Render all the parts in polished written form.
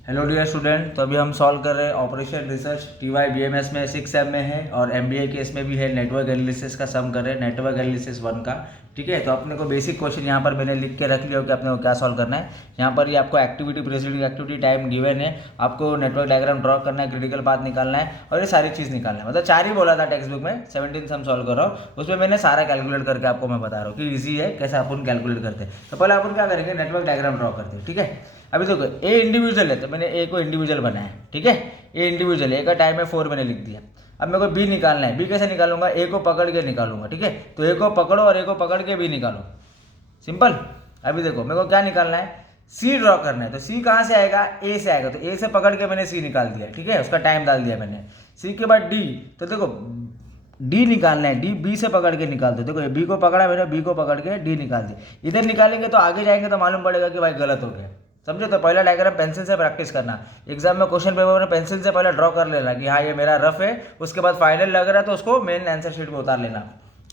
Hello dear student. तो अभी हम सॉल्व कर रहे हैं ऑपरेशन रिसर्च TY BMS में 6 में है और MBA के इसमें भी है नेटवर्क एनालिसिस का सम कर रहे हैं, नेटवर्क एनालिसिस 1 का। ठीक है, तो अपने को बेसिक क्वेश्चन यहाँ पर मैंने लिख के रख लिया हो कि अपने को क्या सॉल्व करना है। यहाँ पर ये आपको activity president activity time given है, आपको नेटवर्क डायग्राम ड्रॉ करना है, क्रिटिकल पाथ निकालना है और ये सारी चीज़ निकालना है। मतलब 4 ही बोला था टेक्स्ट बुक में, 17 सम सॉल्व कर रहा हूँ, उसमें मैंने सारा कैलकुलेट करके आपको मैं बता रहा हूँ कि ईजी है कैसे अपन कैलकुलेट करते हैं। तो पहले अपन क्या करेंगे, नेटवर्क डायग्राम ड्रॉ करते हैं। ठीक है, अभी देखो ए इंडिविजुअल है तो मैंने ए को इंडिविजुअल बनाया है। ठीक है, ए इंडिविजुअल है, ए का टाइम है 4 मैंने लिख दिया। अब मेरे को बी निकालना है, बी कैसे निकालूंगा, ए को पकड़ के निकालूंगा। ठीक है, तो ए को पकड़ो और ए को पकड़ के बी निकालो, सिंपल। अभी देखो मेरे को क्या निकालना है, सी ड्रॉ करना है। तो सी कहाँ से आएगा, ए से आएगा, तो ए से पकड़ के मैंने सी निकाल दिया। ठीक है, उसका टाइम डाल दिया मैंने। सी के बाद डी, तो देखो डी निकालना है, डी बी से पकड़ के निकाल दो। देखो बी को पकड़ा मैंने, बी को पकड़ के डी निकाल दिया। इधर निकालेंगे तो आगे जाएंगे तो मालूम पड़ेगा कि भाई गलत हो गया। समझो, तो पहला डायग्राम पेंसिल से प्रैक्टिस करना। एग्जाम में क्वेश्चन पेपर में पेंसिल से पहले ड्रॉ कर लेना कि हाँ ये मेरा रफ है, उसके बाद फाइनल लग रहा है तो उसको मेन आंसर शीट में उतार लेना।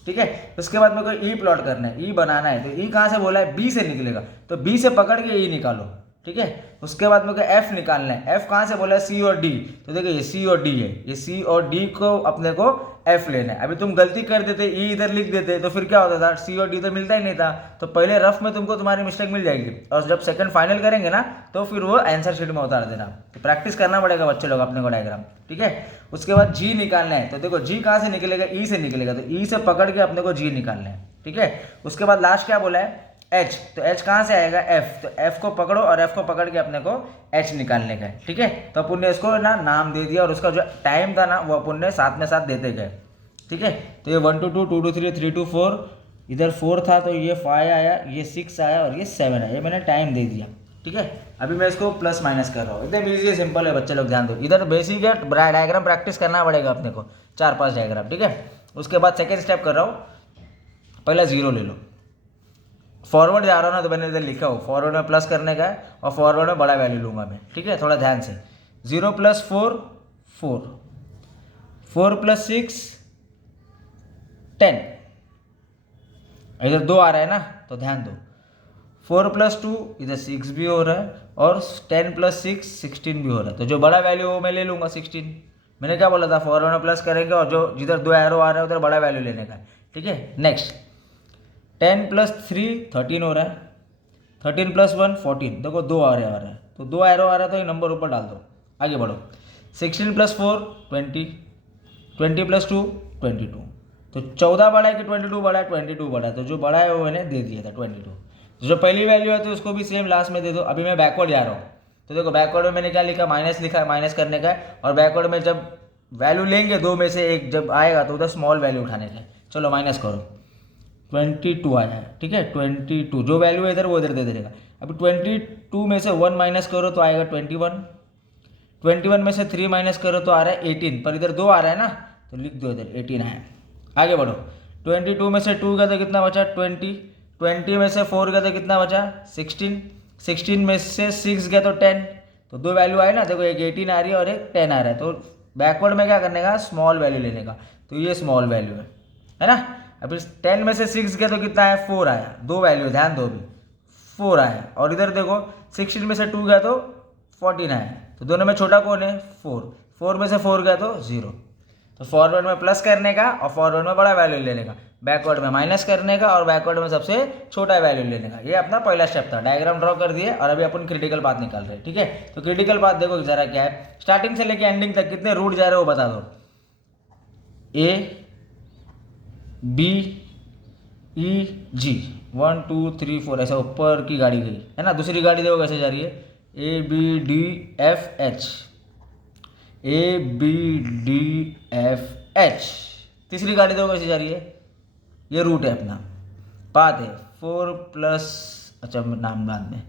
ठीक है, उसके बाद मेरे को ई प्लॉट करना है, ई बनाना है। तो ई कहाँ से बोला है, बी से निकलेगा, तो बी से पकड़ के ई निकालो। ठीक है, उसके बाद मेरे को एफ निकालना है। एफ कहाँ से बोला है, सी और डी, तो देखो ये सी और डी है, ये सी और डी को अपने को एफ लेना है। अभी तुम गलती कर देते, ई इधर लिख देते तो फिर क्या होता था, सी और डी तो मिलता ही नहीं था। तो पहले रफ में तुमको तुम्हारी मिस्टेक मिल जाएगी और जब सेकंड फाइनल करेंगे ना तो फिर वो आंसर शीट में उतार देना। तो प्रैक्टिस करना पड़ेगा बच्चे लोग अपने को डायग्राम। ठीक है, उसके बाद जी निकालना है। तो देखो जी कहाँ से निकलेगा, ई से निकलेगा, तो ई से पकड़ के अपने को जी निकालना है। ठीक है, उसके बाद लास्ट क्या बोला है, एच, तो एच कहाँ से आएगा, एफ, तो एफ को पकड़ो और एफ को पकड़ के अपने को एच निकालने का है। ठीक है, तो अपन ने इसको ना नाम दे दिया और उसका जो टाइम था ना वो अपन ने साथ में साथ देते गए। ठीक है, तो ये 1 to 2, 2 to 3, 3 to 4, इधर 4 था तो ये 5 आया, ये 6 आया और ये 7 आया, ये मैंने टाइम दे दिया। ठीक है, अभी मैं इसको प्लस माइनस कर रहा हूँ, एकदम ईजी है, सिंपल है, बच्चे लोग ध्यान दो। इधर बेसिक है, डायग्राम प्रैक्टिस करना पड़ेगा अपने को, 4-5 डायग्राम। ठीक है, उसके बाद सेकेंड स्टेप कर रहा हूँ, पहला जीरो ले लो। फॉरवर्ड जा रहा हूँ ना तो मैंने इधर लिखा हो, फॉरवर्ड में प्लस करने का है और फॉरवर्ड में बड़ा वैल्यू लूँगा मैं। ठीक है, थोड़ा ध्यान से। 0 + 4 4, 4 + 6 10, इधर 2 आ रहा है ना तो ध्यान दो। 4 + 2, इधर 6 भी हो रहा है और 10 + 6 16 भी हो रहा है। तो जो बड़ा वैल्यू वो मैं ले लूँगा 16। मैंने क्या बोला था, फॉरवर्ड में प्लस करेंगे और जो जिधर 2 एरो आ रहा है उधर बड़ा वैल्यू लेने का है। ठीक है, नेक्स्ट 10 + 3 13 हो रहा है, 13 + 1 14, देखो 2 आ रहा है, तो 2 एरो आ रहा है तो ये नंबर ऊपर डाल दो, आगे बढ़ो। 16 + 4 20, 20 + 2 22, तो 14 बड़ा है कि 22 बड़ा है, 22 बड़ा है, तो जो बड़ा है वो मैंने दे दिया था 22। तो जो पहली वैल्यू है तो उसको भी सेम लास्ट में दे दो। अभी मैं बैकवर्ड जा रहा हूँ, तो देखो बैकवर्ड में मैंने क्या लिखा, माइनस लिखा है, माइनस करने का है। और बैकवर्ड में जब वैल्यू लेंगे दो में से एक जब आएगा तो उधर स्मॉल वैल्यू उठाने का है। चलो माइनस करो, 22 आया है। ठीक है, 22 जो वैल्यू है इधर वो इधर दे देगा। अभी 22 में से 1 माइनस करो तो आएगा 21, 21 में से 3 माइनस करो तो आ रहा है 18, पर इधर 2 आ रहा है ना तो लिख दो इधर 18 आया। आगे बढ़ो, 22 में से 2 गया तो कितना बचा 20, 20 में से 4 गया तो कितना बचा 16, 16 में से 6 गया तो 10, तो दो वैल्यू आए ना, देखो एक 18 आ रही है और एक 10 आ रहा है। तो बैकवर्ड में क्या करने का, स्मॉल वैल्यू लेने का, तो ये स्मॉल वैल्यू है ना। अभी 10 में से 6 गया तो कितना है 4 आया, दो वैल्यू ध्यान दो, अभी 4 आया। और इधर देखो 16 में से 2 गया तो 14 आया, तो दोनों में छोटा कौन है 4, 4 में से 4 गया तो 0। तो फॉरवर्ड में प्लस करने का और फॉरवर्ड में बड़ा वैल्यू लेने का, बैकवर्ड में माइनस करने का और बैकवर्ड में सबसे छोटा वैल्यू लेने का। ये अपना पहला स्टेप था, डायग्राम ड्रॉ कर दिए और अभी अपन क्रिटिकल पाथ निकाल रहे हैं। ठीक है, तो क्रिटिकल पाथ देखो जरा क्या है, स्टार्टिंग से लेके एंडिंग तक कितने रूट जा रहे हो वो बता दो। ए बी ई जी, 1 2 3 4, ऐसा ऊपर की गाड़ी गई है ना। दूसरी गाड़ी देखो कैसे जा रही है, A B D F H, A B D F H. तीसरी गाड़ी देखो कैसे जा रही है, ये रूट है अपना, पाथ है 4 प्लस, अच्छा नाम बाद में,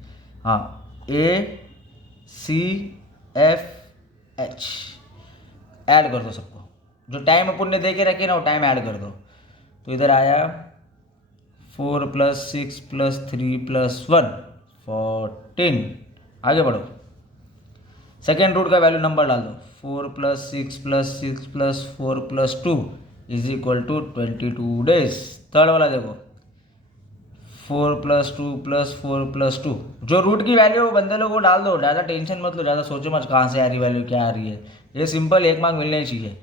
हाँ ए सी एफ एच, ऐड कर दो सबको, जो टाइम अपन ने दे के रखे ना वो टाइम ऐड कर दो। तो इधर आया 4 + 6 + 3 + 1 14। आगे बढ़ो, सेकेंड रूट का वैल्यू नंबर डाल दो, 4 + 6 + 6 + 4 + 2 = 22 डेज। थर्ड वाला देखो 4+2+4+2 जो रूट की वैल्यू वो बंदे लोग को डाल दो, ज़्यादा टेंशन मत लो, ज़्यादा सोचो मत कहाँ से आ रही वैल्यू, क्या आ रही है। ये सिंपल 1 मार्क मिलना ही चाहिए।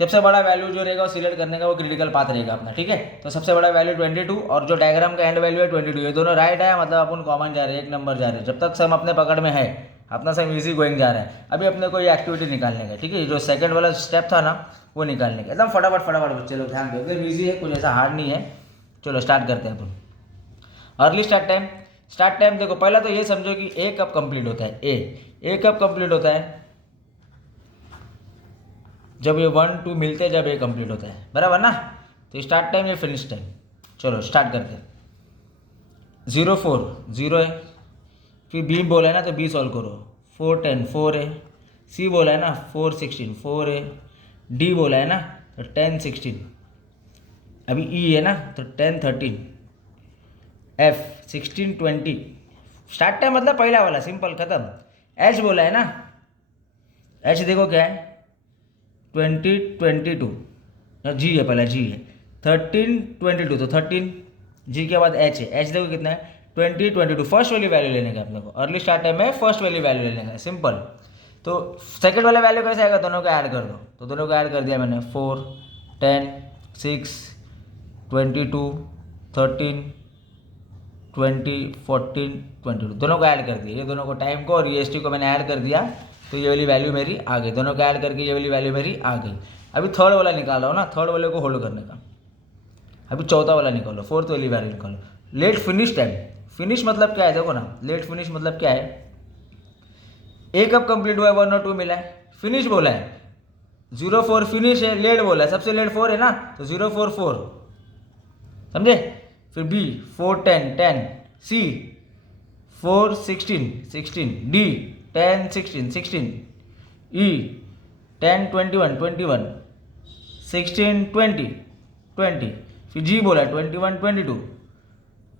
सबसे बड़ा वैल्यू जो रहेगा वो सिलेक्ट करने का वो क्रिटिकल पाथ रहेगा अपना, ठीक है। तो सबसे बड़ा वैल्यू 22 और जो डायग्राम का एंड वैल्यू है 22, ये दोनों राइट है, मतलब अपन कॉमन जा रहे हैं, 1 नंबर जा रहे हैं। जब तक सम अपने पकड़ में है, अपना सम इजी गोइंग जा रहा है। अभी अपने को ये एक्टिविटी निकालने का, ठीक है। जो सेकंड वाला स्टेप था ना वो निकालने का, एकदम फटाफट बच्चे लोग ध्यान दो, एकदम ईजी है, कुछ ऐसा हार्ड नहीं है। चलो स्टार्ट करते हैं अपन। अर्ली स्टार्ट टाइम देखो, पहला तो ये समझो कि ए कब कंप्लीट होता है। ए कब कंप्लीट होता है, जब ये 1 2 मिलते हैं, जब ए कंप्लीट होता है, बराबर ना। तो स्टार्ट टाइम ये फिनिश टाइम। चलो स्टार्ट करते हैं। 0 4 0 है, फिर बी बोला है ना तो बी सॉल्व करो। 4 10 4 है, सी बोला है ना 4 16 4 है, डी बोला है ना तो 10 16, अभी ई है ना तो 10 13, एफ 16 20। स्टार्ट टाइम मतलब पहला वाला सिंपल खत्म। एच बोला है ना, एच देखो क्या है 20 22, जी है पहला, जी है 13 22, तो 13 जी के बाद एच है, एच देखो कितना है 20 22। फर्स्ट वाली वैल्यू लेने का अपने को, अर्ली स्टार्ट टाइम में फर्स्ट वाली वैल्यू लेने का, सिंपल। तो सेकंड वाला वैल्यू कैसे आएगा, दोनों को ऐड कर दो। तो दोनों को ऐड कर दिया मैंने, 4 10 6 22 13 20 14 22, दोनों को ऐड कर दिया। ये दोनों को टाइम को और ये एस को मैंने ऐड कर दिया, तो ये वाली वैल्यू मेरी आ गई। दोनों को ऐड करके ये वाली वैल्यू मेरी आ गई। अभी थर्ड वाला निकाल रहा हूँ ना, थर्ड वाले को होल्ड करने का। अभी चौथा वाला निकालो, फोर्थ वाली वैल्यू निकालो। लेट फिनिश टाइम, फिनिश मतलब क्या है देखो ना, लेट फिनिश मतलब क्या है, ए कब कंप्लीट हुआ है, 1 और 2 मिला है, फिनिश बोला है। 0 4 फिनिश है, लेट बोला है, सबसे लेट 4 है ना, तो 0 4 4, समझे। फिर बी 4 10 10, सी 4 16 16, डी 10 16 16, ई 10 21 21, 16 20 20, फिर जी बोला है 21 22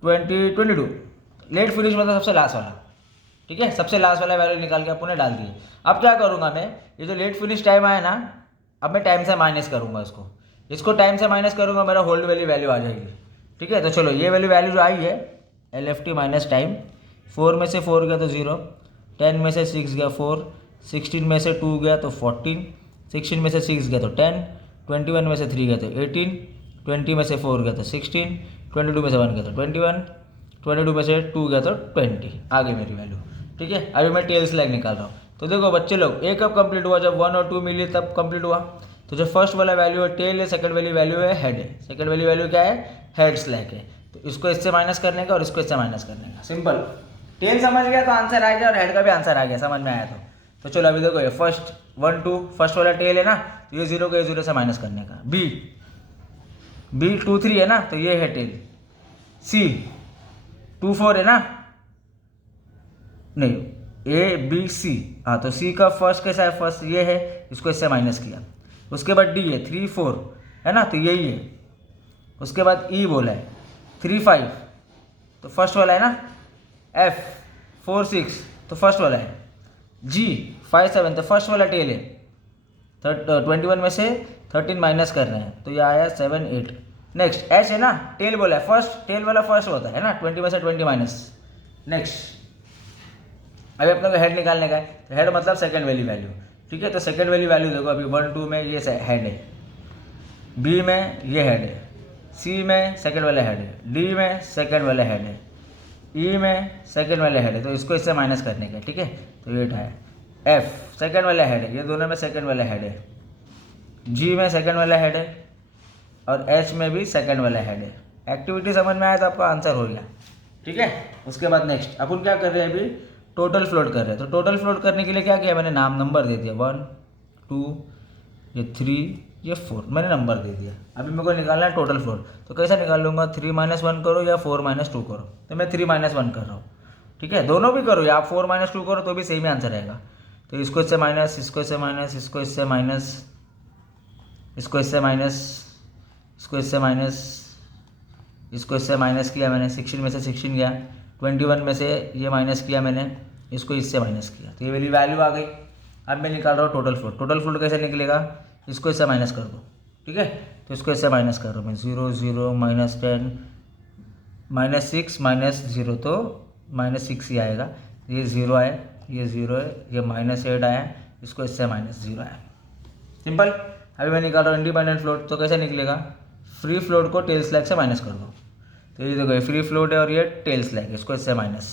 20 22। लेट फिनिश मतलब सबसे लास्ट वाला, ठीक है। सबसे लास्ट वाला वैल्यू निकाल के अपन ने डाल दिए। अब क्या करूँगा मैं, ये जो लेट फिनिश टाइम आया ना, अब मैं टाइम से माइनस करूँगा इसको टाइम से माइनस करूँगा, मेरा होल्ड वैल्यू आ जाएगी, ठीक है। तो चलो ये वाली वैल्यू जो आई है LFT माइनस टाइम, 4 में से 4 गया तो 0, 10 में से 6 गया 4, 16 में से 2 गया तो 14, 16 में से 6 गया तो 10, 21 में से 3 गया तो 18, 20 में से 4 गया तो 16, 22 में से 1 गया तो 21, 22 में से 2 गया तो 20, आ गई मेरी वैल्यू, ठीक है। अभी मैं टेल स्लैग निकाल रहा हूँ। तो देखो बच्चे लोग, ए कब कंप्लीट हुआ, जब 1 और 2 मिली तब कंप्लीट हुआ। तो जो फर्स्ट वाला वैल्यू है टेल है, सेकंड वाली वैल्यू है हेड है। सेकंड वाली वैल्यू क्या है, हेड स्लैग है। तो इसको इससे माइनस करने का और इसको इससे माइनस करने का, सिंपल। टेल समझ गया तो आंसर आ गया, और हेड का भी आंसर आ गया, समझ में आया तो चलो अभी देखो, ये फर्स्ट 1 2 फर्स्ट वाला टेल है ना, तो ये 0 को ये 0 से माइनस करने का। बी 2 3 है ना, तो ये है टेल। सी 2 4 है ना, नहीं ए बी सी, हाँ तो सी का फर्स्ट कैसा है, फर्स्ट ये है, इसको इससे माइनस किया। उसके बाद डी है 3 4 है ना, तो यही है। उसके बाद ई बोला है 3 5, तो फर्स्ट वाला है ना। एफ 4 6, तो फर्स्ट वाला है। जी 5 7, तो फर्स्ट वाला टेल है। 21 में से 13 माइनस कर रहे हैं, तो ये आया 7 8। नेक्स्ट एच है ना, टेल बोला है, फर्स्ट टेल वाला फर्स्ट होता है ना, 20 में से 20 माइनस। नेक्स्ट अभी अपने को हेड निकालने का है, तो हेड मतलब सेकंड वाली वैल्यू, ठीक है। तो सेकंड वाली वैल्यू देखो, अभी 1 2 में ये हेड है, बी में ये हेड है, सी में सेकंड वाला हेड है, डी में सेकंड वाला हेड है, ई में सेकंड वाला हेड है, तो इसको इससे माइनस करने का, ठीक है। तो ये है एफ सेकंड वाला हेड है, ये दोनों में सेकंड वाला हेड है, जी में सेकंड वाला हेड है, और एच में भी सेकंड वाला हेड है। एक्टिविटी समझ में आया तो आपका आंसर हो गया, ठीक है। उसके बाद नेक्स्ट अपन क्या कर रहे हैं, अभी टोटल फ्लोट कर रहे हैं। तो टोटल फ्लोट करने के लिए क्या किया मैंने, नाम नंबर दे दिया, 1 2 ये 3 ये 4, मैंने नंबर दे दिया। अभी मेरे को निकालना है टोटल फ्लोट, तो कैसा निकाल लूँगा, 3 -1 करो या 4 -2 करो। तो मैं 3 -1 कर रहा हूँ, ठीक है। दोनों भी करो या आप 4 -2 करो तो भी सेम ही आंसर आएगा। तो इसको इससे माइनस, इसको इससे माइनस, इसको इससे माइनस, इसको इससे माइनस, इसको इससे माइनस, इसको इससे माइनस किया मैंने, 16 में से 16 गया, 21 में से ये माइनस किया मैंने, इसको इससे माइनस किया, तो ये वाली वैल्यू आ गई। अब मैं निकाल रहा हूँ टोटल फ्लोट। टोटल फ्लोट कैसे निकलेगा, इसको इससे माइनस कर दो, ठीक है। तो इसको इससे माइनस कर रहा हूँ मैं, 0 0 -10 -6 -0 तो -6 ही आएगा। ये 0 है, ये 0 है, ये -8 आया, इसको इससे -0 आया। सिंपल। अभी मैं निकाल रहा हूँ इंडिपेंडेंट फ्लोट, तो कैसे निकलेगा? फ्री फ्लोट को टेल स्लैग से माइनस कर दो। तो ये देखो ये फ्री फ्लोट है और ये टेल स्लैग है, इसको इससे माइनस।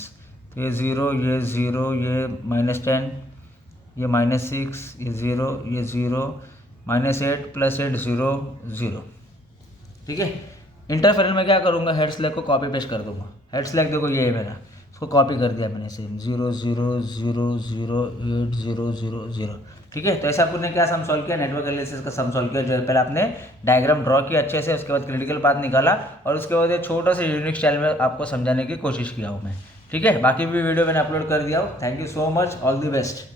ये 0, ये 0, ये -10, ये -6, ये 0, ये 0, -8 + 8 0 0। ठीक है। इंटरफेरेंस में क्या करूँगा, हेड स्लैग को कॉपी पेस्ट कर दूंगा। हेड स्लैग देखो ये है मेरा, इसको कॉपी कर दिया मैंने सेम 0 0 0 0 8 0 0 0। ठीक है। तो ऐसा आपने क्या सम सॉल्व किया, नेटवर्क एनालिसिस का सम सॉल्व किया। जो पहले आपने डायग्राम ड्रॉ किया अच्छे से, उसके बाद क्रिटिकल पाथ निकाला और उसके बाद एक छोटा सा यूनिक स्टाइल में आपको समझाने की कोशिश किया हूँ मैं। ठीक है। बाकी भी वीडियो मैंने अपलोड कर दिया हूँ। Thank you so much, all the best.